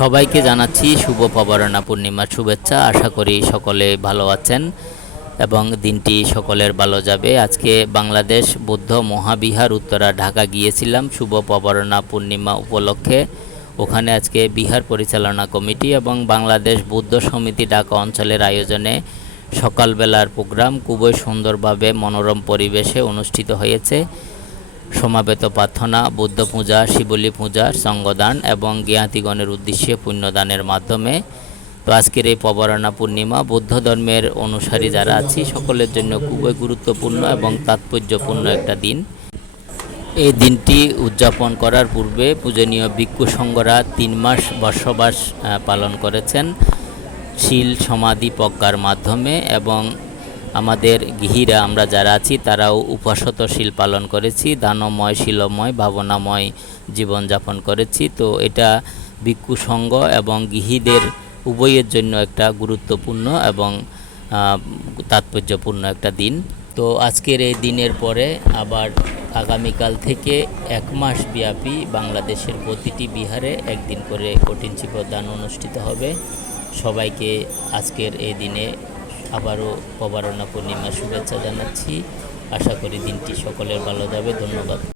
সবাইকে জানাচ্ছি শুভ পবরণা, পূর্ণিমার শুভেচ্ছা। আশা করি সকলে ভালো আছেন এবং দিনটি সকলের ভালো যাবে। আজকে বাংলাদেশ বৌদ্ধ মহাবিহার উত্তরা ঢাকা গিয়েছিলাম শুভ পবরণা, পূর্ণিমা উপলক্ষে। ওখানে আজকে বিহার পরিচালনা কমিটি এবং বাংলাদেশ বৌদ্ধ সমিতি ঢাকা অঞ্চলের আয়োজনে সকালবেলার প্রোগ্রাম খুবই সুন্দরভাবে মনোরম পরিবেশে অনুষ্ঠিত হয়েছে। সমাবেত প্রার্থনা, বুদ্ধ পূজা, শিবলী পূজা, সঙ্গদান এবং জ্ঞাতিগণের উদ্দেশ্যে পুণ্যদানের মাধ্যমে। তো আজকের এই পবরণা পূর্ণিমা বৌদ্ধ ধর্মের অনুসারী যারা আছি, সকলের জন্য খুবই গুরুত্বপূর্ণ এবং তাৎপর্যপূর্ণ একটা দিন। এই দিনটি উদযাপন করার পূর্বে পূজনীয় ভিক্ষু সংঘরা তিন মাস বসবাস পালন করেছেন। শিল, সমাধি, প্রজ্ঞার মাধ্যমে এবং আমাদের গৃহীরা আমরা যারা আছি, তারাও উপাসত শিল পালন করেছি, দানময়, শিলময়, ভাবনাময় জীবনযাপন করেছি। তো এটা ভিক্ষু সংঘ এবং গৃহীদের উভয়ের জন্য একটা গুরুত্বপূর্ণ এবং তাৎপর্যপূর্ণ একটা দিন। তো আজকের এই দিনের পরে আবার আগামীকাল থেকে এক মাস ব্যাপী বাংলাদেশের প্রতিটি বিহারে একদিন করে কঠিন দান অনুষ্ঠিত হবে। সবাইকে আজকের এই দিনে আবারও অবারণা পূর্ণিমার শুভেচ্ছা জানাচ্ছি। আশা করি দিনটি সকলের ভালো যাবে। ধন্যবাদ।